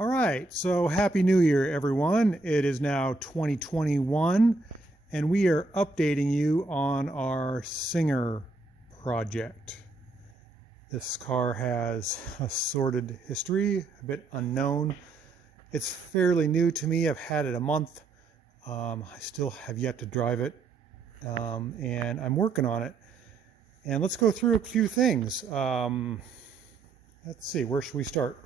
All right, so Happy New Year, everyone. It is now 2021, and we are updating you on our Singer project. This car has a sordid history, a bit unknown. It's fairly new to me. I've had it a month. I still have yet to drive it, and I'm working on it. And let's go through a few things. Let's see, where should we start?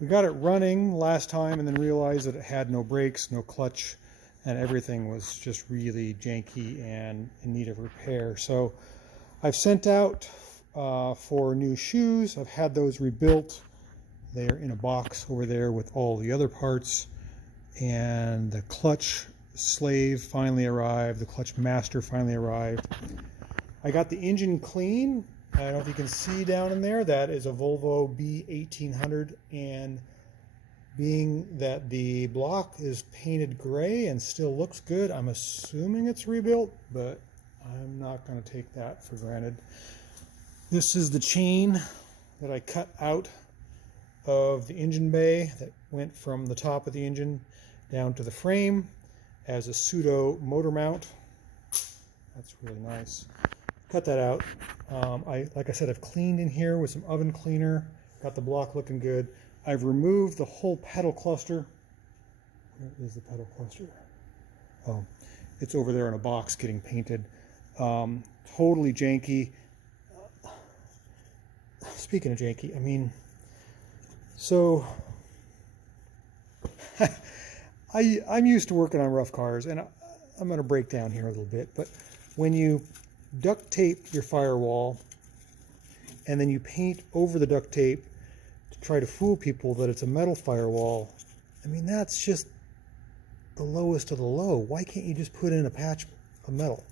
We got it running last time and then realized that it had no brakes, no clutch, and everything was just really janky and in need of repair. So I've sent out for new shoes. I've had those rebuilt. They're in a box over there with all the other parts. And the clutch slave finally arrived. The clutch master finally arrived. I got the engine clean. I don't know if you can see down in there, that is a Volvo B1800, and being that the block is painted gray and still looks good, I'm assuming it's rebuilt, but I'm not going to take that for granted. This is the chain that I cut out of the engine bay that went from the top of the engine down to the frame as a pseudo motor mount. That's really nice. Cut that out. Like I said, I've cleaned in here with some oven cleaner. Got the block looking good. I've removed the whole pedal cluster. Where is the pedal cluster? Oh, it's over there in a box getting painted. Totally janky. Speaking of janky, I mean, so I'm used to working on rough cars, and I'm going to break down here a little bit, but when you duct tape your firewall and then you paint over the duct tape to try to fool people that it's a metal firewall, I mean, that's just the lowest of the low. Why can't you just put in a patch of metal?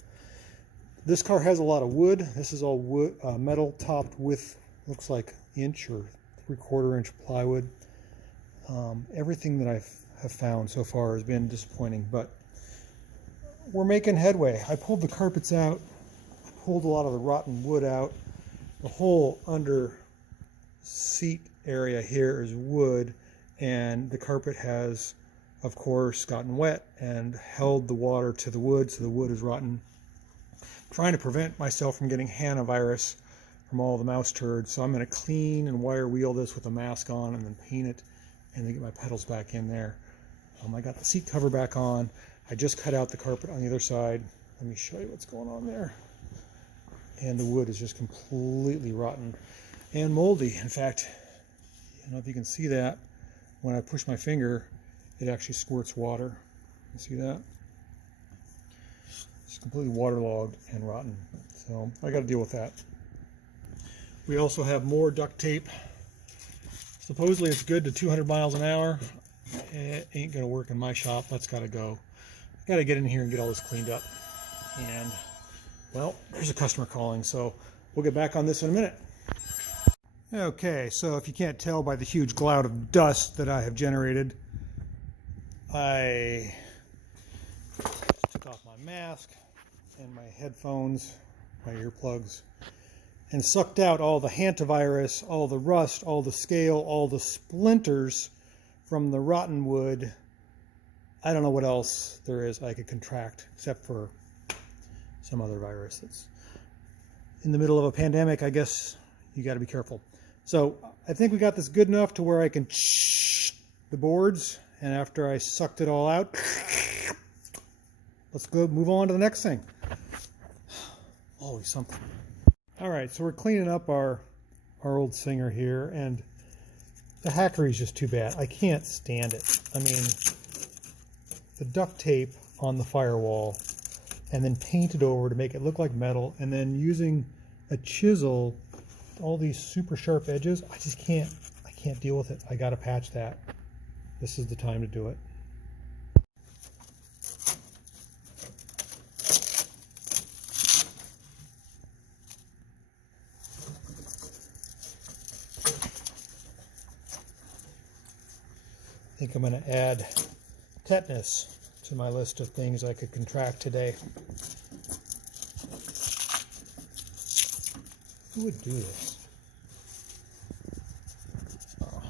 This car has a lot of wood. This is all wood, metal topped with, looks like inch or 3/4 inch plywood. Everything that I have found so far has been disappointing, but we're making headway. I pulled the carpets out. Pulled a lot of the rotten wood out. The whole under seat area here is wood, and the carpet has, of course, gotten wet and held the water to the wood, so the wood is rotten. I'm trying to prevent myself from getting hantavirus from all the mouse turds, so I'm going to clean and wire wheel this with a mask on and then paint it and then get my pedals back in there. I got the seat cover back on. I just cut out the carpet on the other side. Let me show you what's going on there. And the wood is just completely rotten and moldy. In fact, I don't know if you can see that. When I push my finger, it actually squirts water. You see that? It's completely waterlogged and rotten. So I got to deal with that. We also have more duct tape. Supposedly it's good to 200 miles an hour. It ain't going to work in my shop. That's got to go. I got to get in here and get all this cleaned up. And well, there's a customer calling, so we'll get back on this in a minute. Okay, so if you can't tell by the huge cloud of dust that I have generated, I took off my mask and my headphones, my earplugs, and sucked out all the hantavirus, all the rust, all the scale, all the splinters from the rotten wood. I don't know what else there is I could contract, except for some other virus. That's in the middle of a pandemic. I guess you got to be careful. So I think we got this good enough to where I can the boards, and after I sucked it all out, let's go move on to the next thing. Always something. All right, so we're cleaning up our old Singer here, and the hackery is just too bad. I can't stand it. I mean, the duct tape on the firewall and then paint it over to make it look like metal, and then using a chisel, all these super sharp edges, I can't deal with it. I gotta patch that. This is the time to do it. I think I'm gonna add tetanus to my list of things I could contract today. Who would do this? Oh.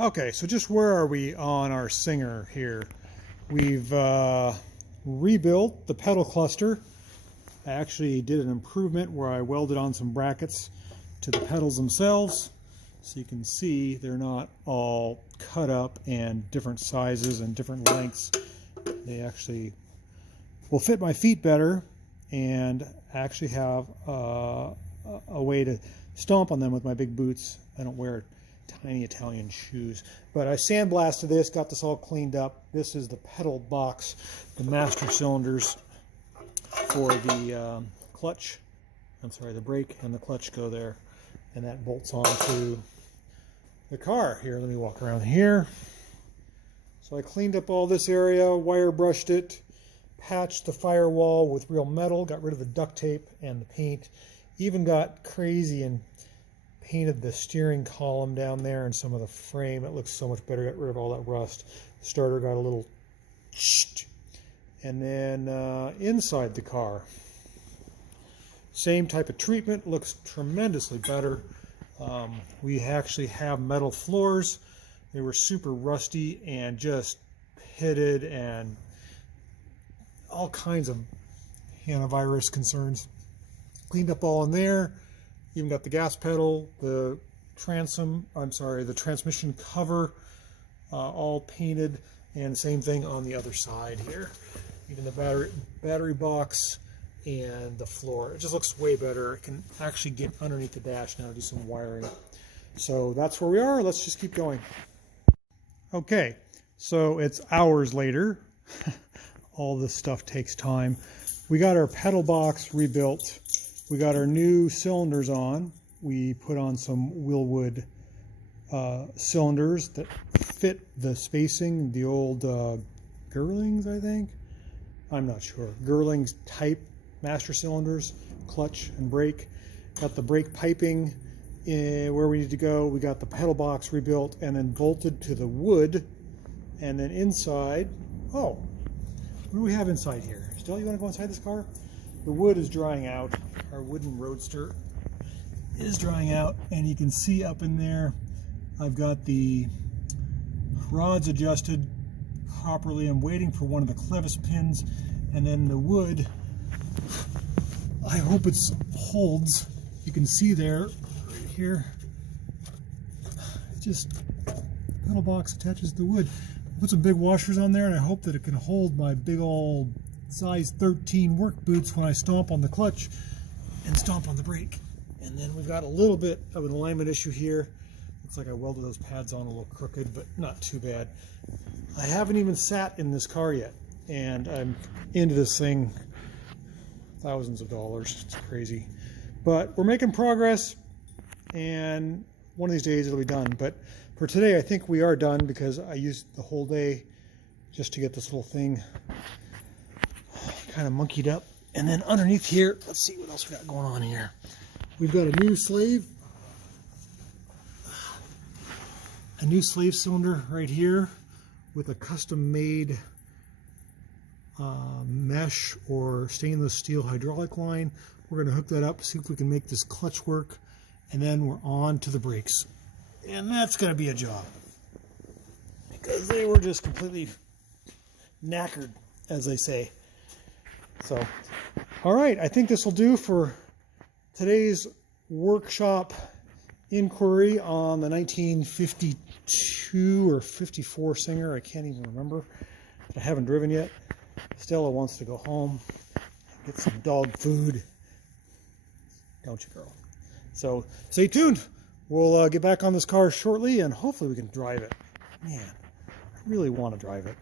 Okay, so just where are we on our Singer here? We've rebuilt the pedal cluster. I actually did an improvement where I welded on some brackets to the pedals themselves. So you can see they're not all cut up and different sizes and different lengths. They actually will fit my feet better, and I actually have a way to stomp on them with my big boots. I don't wear tiny Italian shoes. But I sandblasted this, got this all cleaned up. This is the pedal box, the master cylinders for the clutch. I'm sorry, the brake and the clutch go there. And that bolts onto the car. Here, let me walk around here. So I cleaned up all this area, wire brushed it, patched the firewall with real metal, got rid of the duct tape and the paint. Even got crazy and painted the steering column down there and some of the frame. It looks so much better. Got rid of all that rust. The starter got a little... And then inside the car, same type of treatment, looks tremendously better. We actually have metal floors. They were super rusty and just pitted and all kinds of antivirus concerns. Cleaned up all in there. Even got the gas pedal, the transmission cover, all painted, and same thing on the other side here. Even the battery box and the floor. It just looks way better. It can actually get underneath the dash now, do some wiring. So that's where we are. Let's just keep going. Okay, so it's hours later. All this stuff takes time. We got our pedal box rebuilt. We got our new cylinders on. We put on some Willwood cylinders that fit the spacing, the old Girlings, I think. I'm not sure. Girlings type master cylinders, clutch and brake. Got the brake piping where we need to go. We got the pedal box rebuilt and then bolted to the wood. And then inside, oh, what do we have inside here? Still, you want to go inside this car? The wood is drying out. Our wooden Roadster is drying out, and you can see up in there I've got the rods adjusted properly. I'm waiting for one of the clevis pins, and then the wood, I hope it holds. You can see there, right here, just pedal box attaches to the wood. Put some big washers on there, and I hope that it can hold my big old size 13 work boots when I stomp on the clutch and stomp on the brake. And then we've got a little bit of an alignment issue here. Looks like I welded those pads on a little crooked, but not too bad. I haven't even sat in this car yet, and I'm into this thing thousands of dollars. It's crazy. But we're making progress, and one of these days it'll be done. But for today, I think we are done because I used the whole day just to get this little thing kind of monkeyed up. And then underneath here, let's see what else we got going on here. We've got a new slave cylinder right here with a custom made mesh or stainless steel hydraulic line. We're going to hook that up, see if we can make this clutch work, and then we're on to the brakes. And that's going to be a job because they were just completely knackered, as they say. So, all right, I think this will do for today's workshop inquiry on the 1952 or 54 Singer. I can't even remember. I haven't driven yet. Stella wants to go home, get some dog food. Don't you, girl? So stay tuned. We'll get back on this car shortly, and hopefully we can drive it. Man, I really want to drive it.